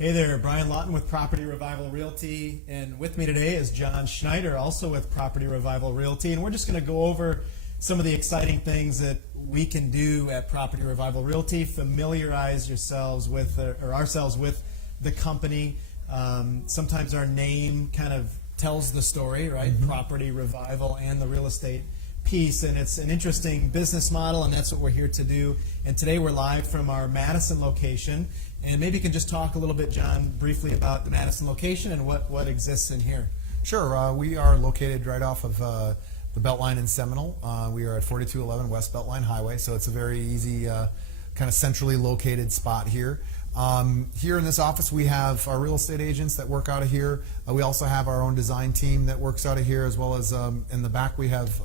Hey there, Brian Lawton with Property Revival Realty, and with me today is John Schneider, also with Property Revival Realty, and we're just going to go over some of the exciting things that we can do at Property Revival Realty, familiarize yourselves with, or ourselves with the company. Sometimes our name kind of tells the story, right? Mm-hmm. Property Revival and the real estate piece, and it's an interesting business model, and that's what we're here to do. And today we're live from our Madison location, and maybe you can just talk a little bit, John, briefly about the Madison location and what exists in here. Sure. We are located right off of the Beltline in Seminole. We are at 4211 West Beltline Highway, so it's a very easy, kind of centrally located spot here. Here in this office, we have our real estate agents that work out of here. We also have our own design team that works out of here, as well as in the back we have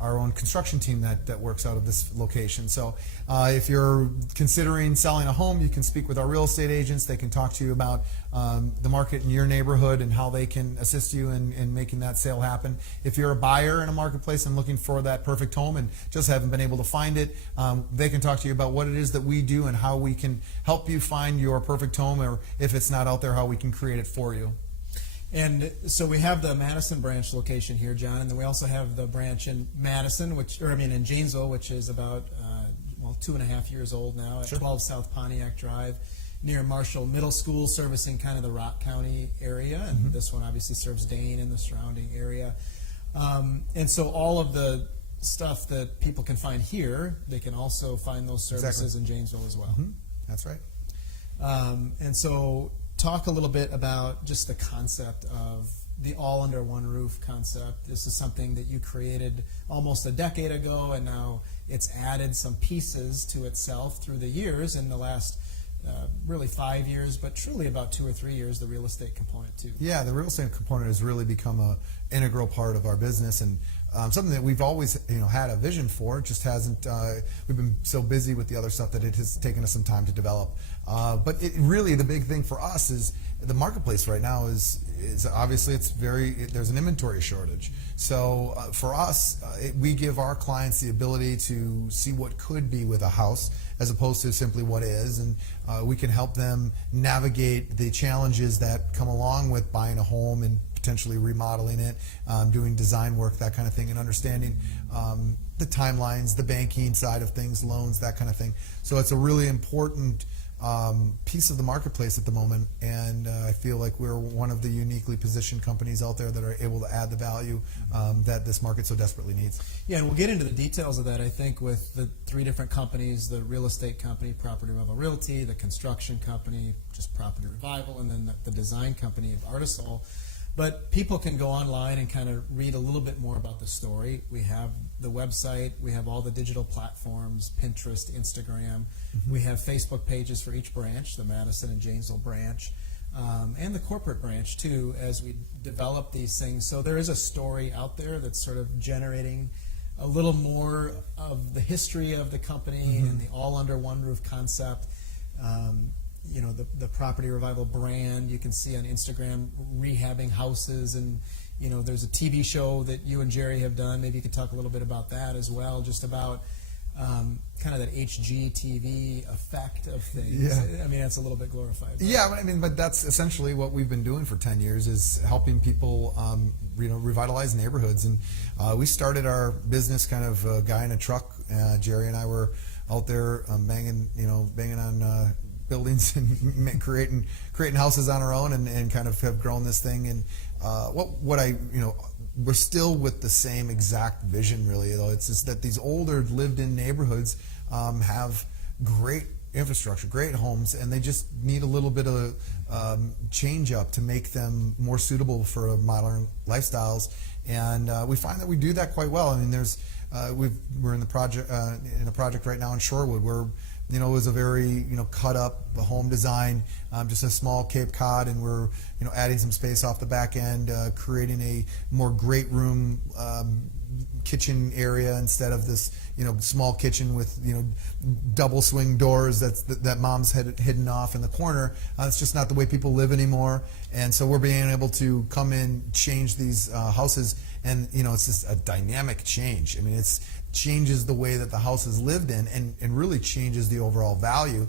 our own construction team that works out of this location. So if you're considering selling a home, you can speak with our real estate agents. They can talk to you about the market in your neighborhood and how they can assist you in making that sale happen. If you're a buyer in a marketplace and looking for that perfect home and just haven't been able to find it, they can talk to you about what it is that we do and how we can help you find your perfect home, or if it's not out there, how we can create it for you. And so we have the Madison branch location here, John, and then we also have the branch in Madison, in Janesville, which is about 2.5 years old now, at Sure. 12 South Pontiac Drive, near Marshall Middle School, servicing kind of the Rock County area, and mm-hmm. This one obviously serves Dane and the surrounding area. And so all of the stuff that people can find here, they can also find those services in Janesville as well. Mm-hmm. That's right. And so talk a little bit about just the concept of the all under one roof concept. This is something that you created almost a decade ago, and now it's added some pieces to itself through the years in the last really 5 years, but truly about 2 or 3 years, the real estate component too. Yeah, the real estate component has really become an integral part of our business, and something that we've always had a vision for. It just hasn't, we've been so busy with the other stuff that it has taken us some time to develop. But it really, the big thing for us is the marketplace right now is obviously there's an inventory shortage. So for us, we give our clients the ability to see what could be with a house as opposed to simply what is, and we can help them navigate the challenges that come along with buying a home and potentially remodeling it, doing design work, that kind of thing, and understanding the timelines, the banking side of things, loans, that kind of thing. So it's a really important piece of the marketplace at the moment, and I feel like we're one of the uniquely positioned companies out there that are able to add the value that this market so desperately needs. Yeah, and we'll get into the details of that, I think, with the 3 different companies: the real estate company, Property Revival Realty, the construction company, just Property Revival, and then the design company of Artisol. But people can go online and kind of read a little bit more about the story. We have the website, we have all the digital platforms, Pinterest, Instagram. Mm-hmm. We have Facebook pages for each branch, the Madison and Janesville branch, and the corporate branch too, as we develop these things. So there is a story out there that's sort of generating a little more of the history of the company, mm-hmm. and the all under one roof concept. The Property Revival brand, you can see on Instagram, rehabbing houses, and there's a TV show that you and Jerry have done. Maybe you could talk a little bit about that as well, just about kind of that HGTV effect of things. Yeah. I mean, that's a little bit glorified. Yeah, but that's essentially what we've been doing for 10 years is helping people revitalize neighborhoods. And we started our business kind of a guy in a truck. Jerry and I were out there banging on buildings and creating houses on our own, and kind of have grown this thing. And we're still with the same exact vision, really, though. It's just that these older lived-in neighborhoods have great infrastructure, great homes, and they just need a little bit of change up to make them more suitable for modern lifestyles. And we find that we do that quite well. I mean, we're in a project right now in Shorewood where it was a very cut up home design, just a small Cape Cod, and we're adding some space off the back end, creating a more great room kitchen area instead of this small kitchen with double swing doors that mom's had hidden off in the corner. It's just not the way people live anymore, and so we're being able to come in, change these houses, and it's just a dynamic change. I mean, it's changes the way that the house is lived in, and really changes the overall value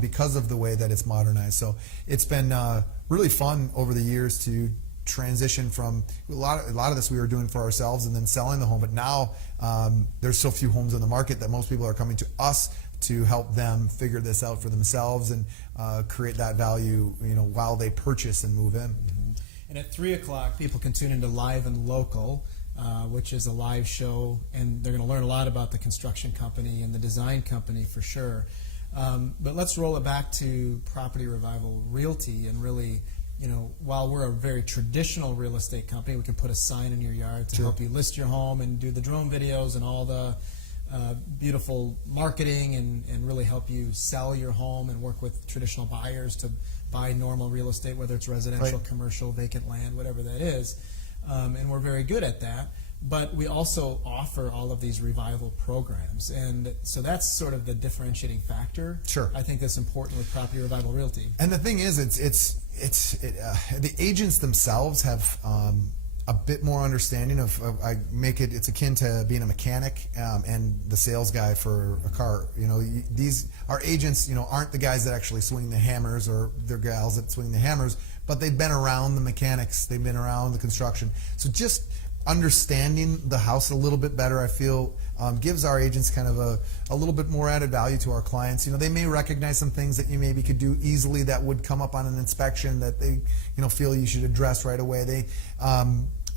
because of the way that it's modernized. So it's been really fun over the years to transition from a lot of this we were doing for ourselves and then selling the home, but now there's so few homes on the market that most people are coming to us to help them figure this out for themselves and create that value while they purchase and move in. Mm-hmm. And at 3 o'clock, people can tune into Live and Local, which is a live show, and they're going to learn a lot about the construction company and the design company for sure. But let's roll it back to Property Revival Realty, and really, while we're a very traditional real estate company, we can put a sign in your yard to help you list your home and do the drone videos and all the beautiful marketing and really help you sell your home and work with traditional buyers to buy normal real estate, whether it's residential, commercial, vacant land, whatever that is. And we're very good at that. But we also offer all of these revival programs, and so that's sort of the differentiating factor. Sure, I think that's important with Property Revival Realty. And the thing is, the agents themselves have a bit more understanding of it's akin to being a mechanic and the sales guy for a car. Our agents aren't the guys that actually swing the hammers, or they're gals that swing the hammers, but they've been around the mechanics, they've been around the construction. So just understanding the house a little bit better, I feel, gives our agents kind of a little bit more added value to our clients. They may recognize some things that you maybe could do easily that would come up on an inspection that they feel you should address right away. They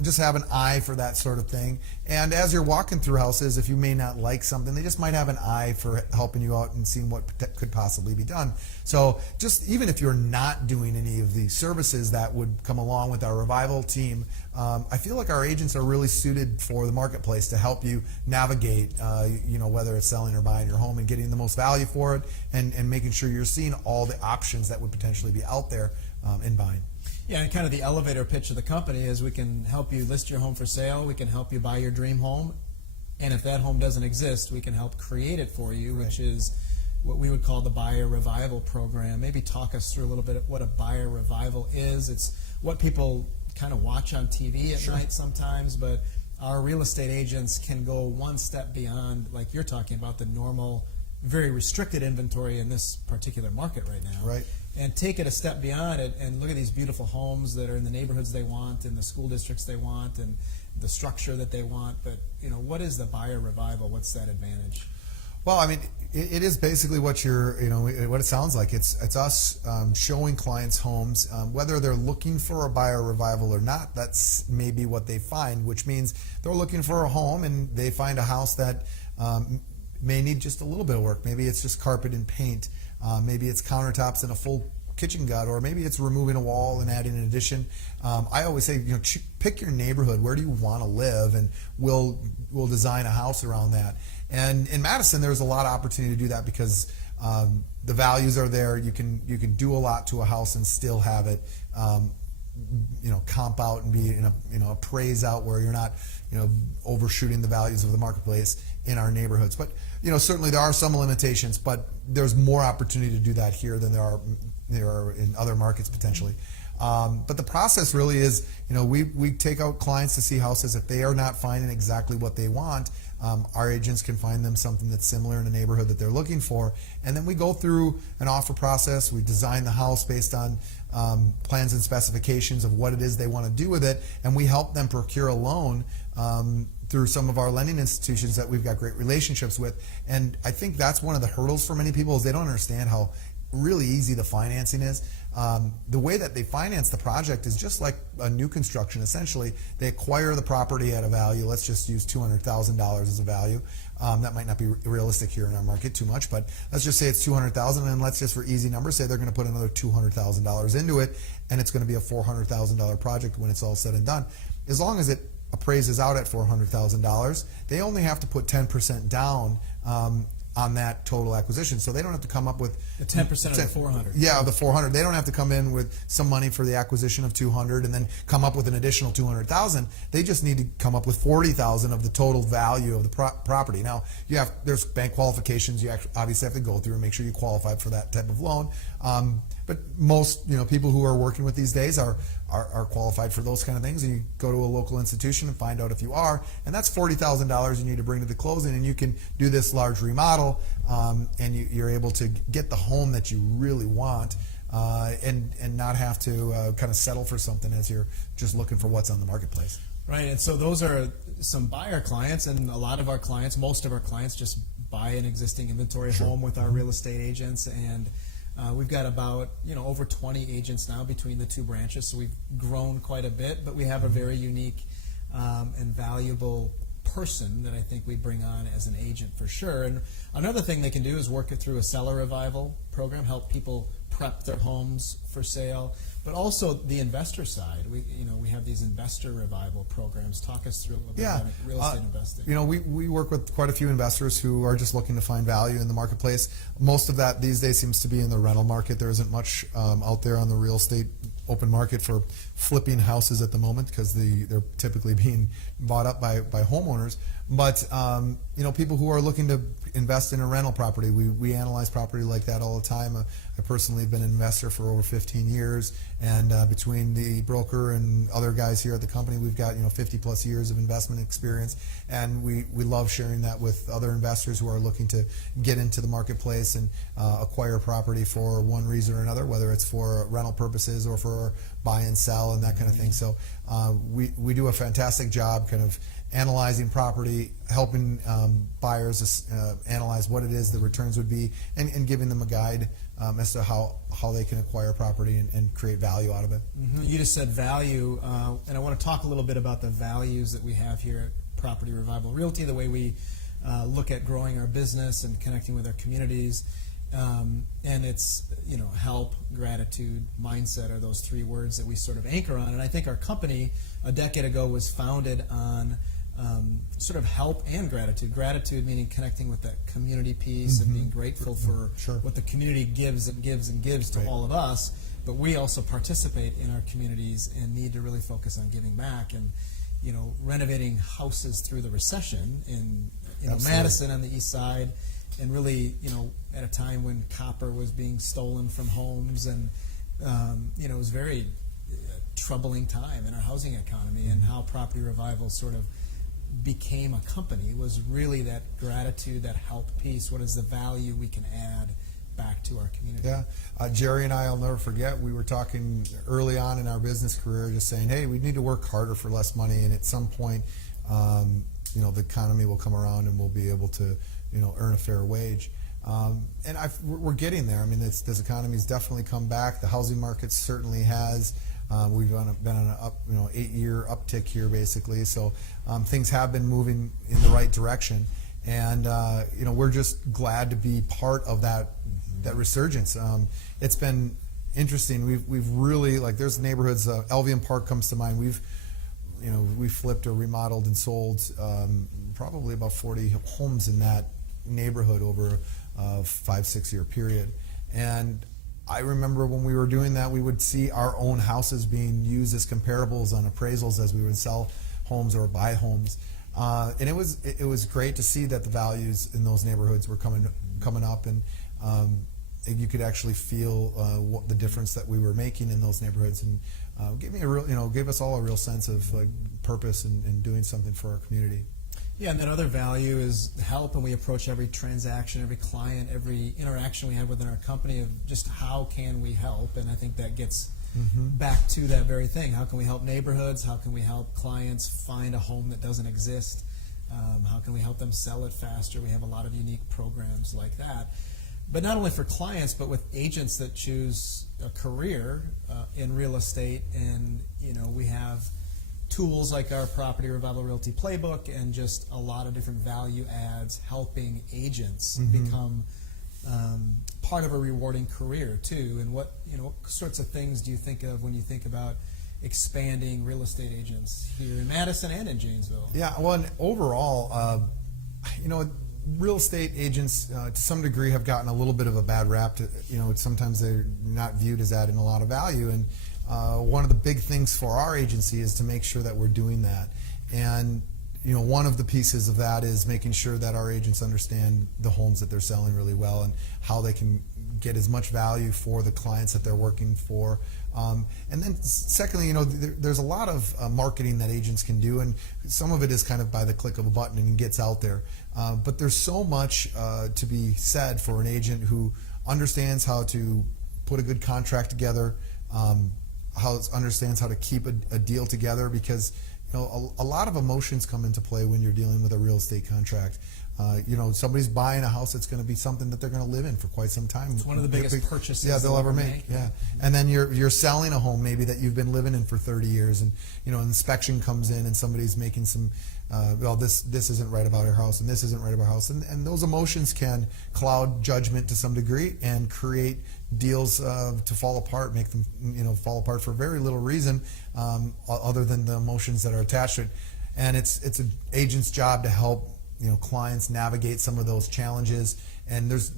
just have an eye for that sort of thing. And as you're walking through houses, if you may not like something, they just might have an eye for helping you out and seeing what could possibly be done. So just even if you're not doing any of these services that would come along with our revival team, I feel like our agents are really suited for the marketplace to help you navigate, whether it's selling or buying your home and getting the most value for it, and making sure you're seeing all the options that would potentially be out there in buying. Yeah, and kind of the elevator pitch of the company is we can help you list your home for sale, we can help you buy your dream home, and if that home doesn't exist, we can help create it for you, which is what we would call the Buyer Revival Program. Maybe talk us through a little bit of what a Buyer Revival is. It's what people kind of watch on TV at night sometimes, but our real estate agents can go one step beyond, like you're talking about, the normal, very restricted inventory in this particular market right now. Right. And take it a step beyond it and look at these beautiful homes that are in the neighborhoods they want, in the school districts they want, and the structure that they want. But what is the Buyer Revival? What's that advantage? Well, I mean, it is basically what what it sounds like. It's us showing clients homes, whether they're looking for a Buyer Revival or not. That's maybe what they find, which means they're looking for a home and they find a house that may need just a little bit of work. Maybe it's just carpet and paint. Maybe it's countertops and a full kitchen gut, or maybe it's removing a wall and adding an addition. I always say, pick your neighborhood. Where do you want to live, and we'll design a house around that. And in Madison, there's a lot of opportunity to do that because the values are there. You can do a lot to a house and still have it, comp out and be in a appraise out where you're not, overshooting the values of the marketplace in our neighborhoods. But certainly there are some limitations, but there's more opportunity to do that here than there are in other markets potentially. But the process really is, we take out clients to see houses. If they are not finding exactly what they want, our agents can find them something that's similar in a neighborhood that they're looking for. And then we go through an offer process. We design the house based on plans and specifications of what it is they want to do with it. And we help them procure a loan through some of our lending institutions that we've got great relationships with. And I think that's one of the hurdles for many people is they don't understand how really easy the financing is. The way that they finance the project is just like a new construction. Essentially, they acquire the property at a value. Let's just use $200,000 as a value. That might not be realistic here in our market too much, but let's just say it's $200,000, and let's just, for easy numbers, say they're going to put another $200,000 into it, and it's going to be a $400,000 project when it's all said and done. As long as it appraises out at $400,000, they only have to put 10% down on that total acquisition. So they don't have to come up with the 10% of the 400. Yeah, of the 400. They don't have to come in with some money for the acquisition of 200 and then come up with an additional 200,000. They just need to come up with 40,000 of the total value of the property. Now, there's bank qualifications you obviously have to go through and make sure you qualify for that type of loan. But most people who are working with these days are are qualified for those kind of things, and you go to a local institution and find out if you are, and that's $40,000 you need to bring to the closing, and you can do this large remodel, and you're able to get the home that you really want, and not have to kind of settle for something as you're just looking for what's on the marketplace. Right, and so those are some buyer clients, and a lot of our clients, most of our clients, just buy an existing inventory home with our real estate agents, and we've got about over 20 agents now between the two branches, so we've grown quite a bit, but we have a very unique and valuable person that I think we bring on as an agent for sure. And another thing they can do is work it through a seller revival program, help people prep their homes for sale, but also the investor side. We have these investor revival programs. Talk us through a little bit about real estate investing. We work with quite a few investors who are just looking to find value in the marketplace. Most of that these days seems to be in the rental market. There isn't much out there on the real estate open market for flipping houses at the moment because they're typically being bought up by homeowners. But people who are looking to invest in a rental property, we analyze property like that all the time. I personally have been an investor for over 15 years, and between the broker and other guys here at the company, we've got 50 plus years of investment experience, and we love sharing that with other investors who are looking to get into the marketplace and acquire property for one reason or another, whether it's for rental purposes or for buy and sell and that kind of thing. So we do a fantastic job kind of analyzing property, helping buyers analyze what it is the returns would be, and giving them a guide as to how they can acquire property and create value out of it. Mm-hmm. You just said value, and I want to talk a little bit about the values that we have here at Property Revival Realty, the way we look at growing our business and connecting with our communities. And it's, help, gratitude, mindset are those three words that we sort of anchor on. And I think our company a decade ago was founded on sort of help and gratitude. Gratitude meaning connecting with that community piece and being grateful for what the community gives and gives and gives to all of us. But we also participate in our communities and need to really focus on giving back. And renovating houses through the recession in Madison on the east side, and really at a time when copper was being stolen from homes, and it was very troubling time in our housing economy, and how Property Revival sort of became a company was really that gratitude, that help piece. What is the value we can add back to our community? Yeah, Jerry and I'll never forget, we were talking early on in our business career, just saying, hey, we need to work harder for less money, and at some point the economy will come around and we'll be able to earn a fair wage. And we're getting there. I mean, this economy's definitely come back. The housing market certainly has. We've been on an 8-year uptick here, basically. So things have been moving in the right direction, and we're just glad to be part of that resurgence. It's been interesting. We've really, there's neighborhoods. Elvian Park comes to mind. We've flipped or remodeled and sold probably about 40 homes in that neighborhood over a 5-6 year period. And I remember when we were doing that, we would see our own houses being used as comparables on appraisals as we would sell homes or buy homes. And it was great to see that the values in those neighborhoods were coming up, and you could actually feel what the difference that we were making in those neighborhoods, and gave us all a real sense of purpose and doing something for our community. Yeah, and that other value is help, and we approach every transaction, every client, every interaction we have within our company of just how can we help, and I think that gets back to that very thing. How can we help neighborhoods? How can we help clients find a home that doesn't exist? How can we help them sell it faster? We have a lot of unique programs like that. But not only for clients, but with agents that choose a career in real estate, and we have tools like our Property Revival Realty Playbook, and just a lot of different value adds helping agents become part of a rewarding career too. And what sorts of things do you think of when you think about expanding real estate agents here in Madison and in Janesville? Yeah, well, and overall, real estate agents to some degree have gotten a little bit of a bad rap. Sometimes they're not viewed as adding a lot of value, and one of the big things for our agency is to make sure that we're doing that. And one of the pieces of that is making sure that our agents understand the homes that they're selling really well, and how they can get as much value for the clients that they're working for. And then secondly, there's a lot of marketing that agents can do, and some of it is kind of by the click of a button and gets out there. But there's so much to be said for an agent who understands how to put a good contract together, understands how to keep a deal together, because a lot of emotions come into play when you're dealing with a real estate contract. Somebody's buying a house that's going to be something that they're going to live in for quite some time. It's one of the biggest purchases they'll ever make. Yeah, and then you're selling a home maybe that you've been living in for 30 years, and an inspection comes in and somebody's making some. This isn't right about our house, and this isn't right about our house, and those emotions can cloud judgment to some degree and create deals to fall apart, make them fall apart for very little reason, other than the emotions that are attached to it. And it's an agent's job to help clients navigate some of those challenges. And there's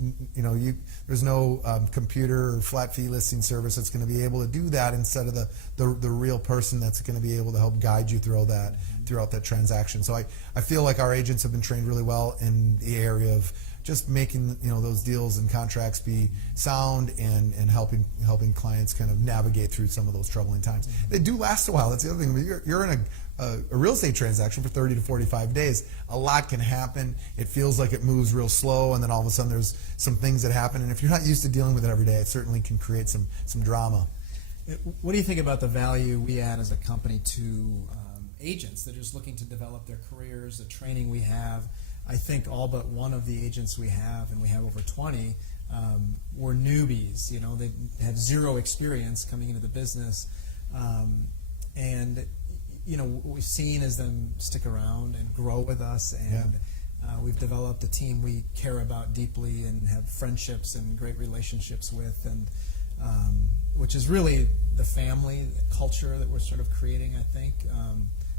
no computer or flat fee listing service that's going to be able to do that instead of the real person that's going to be able to help guide you throughout that transaction. So I feel like our agents have been trained really well in the area of just making those deals and contracts be sound and helping clients kind of navigate through some of those troubling times. They do last a while. That's the other thing. You're in a real estate transaction for 30 to 45 days. A lot can happen. It feels like it moves real slow, and then all of a sudden there's some things that happen. And if you're not used to dealing with it every day, it certainly can create some drama. What do you think about the value we add as a company to agents that are just looking to develop their careers, the training we have? I think all but one of the agents we have, and we have over 20, were newbies. They have zero experience coming into the business. And what we've seen is them stick around and grow with us, and we've developed a team we care about deeply and have friendships and great relationships with, and which is really the family culture that we're sort of creating, I think.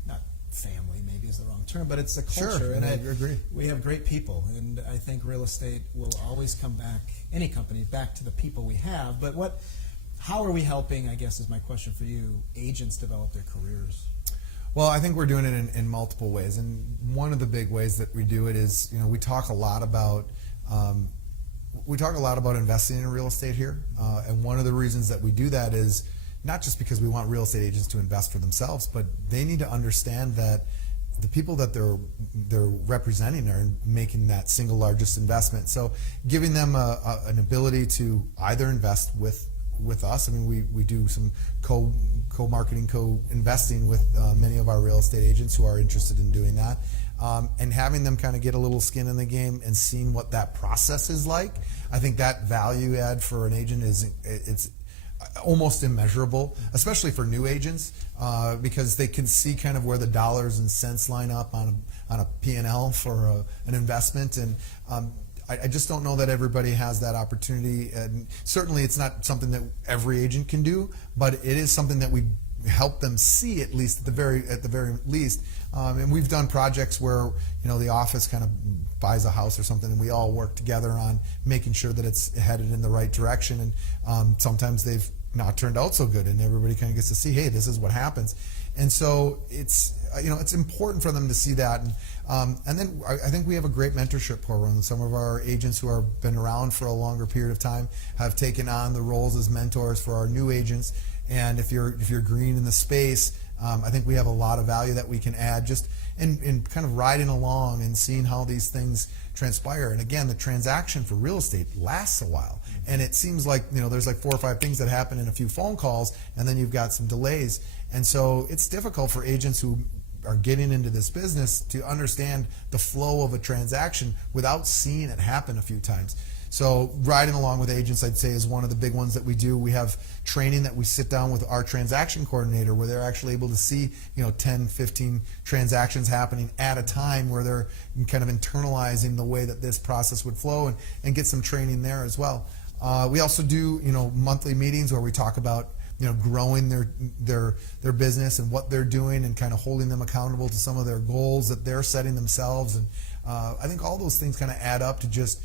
Not family maybe is the wrong term, but it's a culture. Sure, and I agree. We have great people, and I think real estate will always come back, any company, back to the people we have. But how are we helping, I guess is my question for you, agents develop their careers? Well, I think we're doing it in multiple ways, and one of the big ways that we do it is, we talk a lot about investing in real estate here, and one of the reasons that we do that is not just because we want real estate agents to invest for themselves, but they need to understand that the people that they're representing are making that single largest investment. So giving them an ability to either invest with us. I mean, we do some co-marketing, co-investing with many of our real estate agents who are interested in doing that, and having them kind of get a little skin in the game and seeing what that process is like. I think that value add for an agent it's almost immeasurable, especially for new agents, because they can see kind of where the dollars and cents line up on a P&L for an investment. And I just don't know that everybody has that opportunity, and certainly it's not something that every agent can do, but it is something that we help them see, at least at the very least. And we've done projects where the office kind of buys a house or something, and we all work together on making sure that it's headed in the right direction. And sometimes they've not turned out so good, and everybody kind of gets to see, hey, this is what happens. And so it's important for them to see that. And then I think we have a great mentorship program. Some of our agents who have been around for a longer period of time have taken on the roles as mentors for our new agents. And if you're green in the space, I think we have a lot of value that we can add just in kind of riding along and seeing how these things transpire. And again, the transaction for real estate lasts a while. And it seems like, there's like 4 or 5 things that happen in a few phone calls, and then you've got some delays. And so it's difficult for agents who are getting into this business to understand the flow of a transaction without seeing it happen a few times. So riding along with agents, I'd say, is one of the big ones that we do. We have training that we sit down with our transaction coordinator where they're actually able to see 10, 15 transactions happening at a time, where they're kind of internalizing the way that this process would flow, and get some training there as well. We also do monthly meetings where we talk about growing their business and what they're doing, and kind of holding them accountable to some of their goals that they're setting themselves. And I think all those things kind of add up to just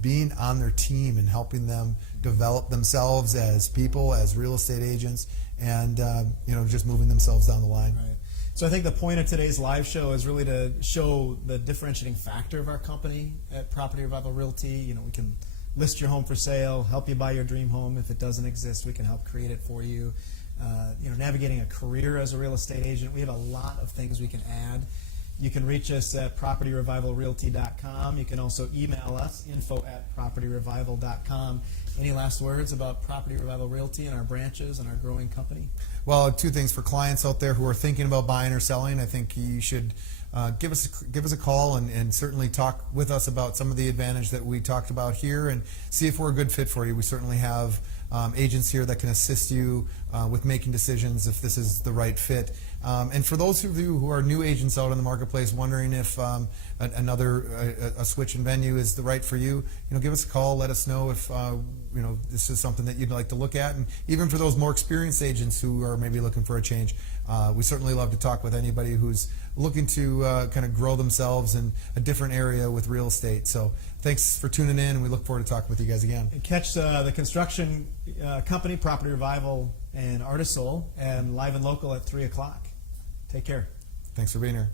being on their team and helping them develop themselves as people, as real estate agents, and just moving themselves down the line. Right. So I think the point of today's live show is really to show the differentiating factor of our company at Property Revival Realty. We can list your home for sale, help you buy your dream home. If it doesn't exist, we can help create it for you. Navigating a career as a real estate agent. We have a lot of things we can add. You can reach us at propertyrevivalrealty.com. You can also email us, info@propertyrevival.com. Any last words about Property Revival Realty and our branches and our growing company? Well, two things for clients out there who are thinking about buying or selling. I think you should give us a call and certainly talk with us about some of the advantage that we talked about here and see if we're a good fit for you. We certainly have agents here that can assist you with making decisions if this is the right fit. And for those of you who are new agents out in the marketplace wondering if a switch in venue is the right for you, give us a call. Let us know if this is something that you'd like to look at. And even for those more experienced agents who are maybe looking for a change, we certainly love to talk with anybody who's looking to kind of grow themselves in a different area with real estate. So thanks for tuning in, and we look forward to talking with you guys again. And catch the construction company, Property Revival and Artisol, and live and local at 3 o'clock. Take care. Thanks for being here.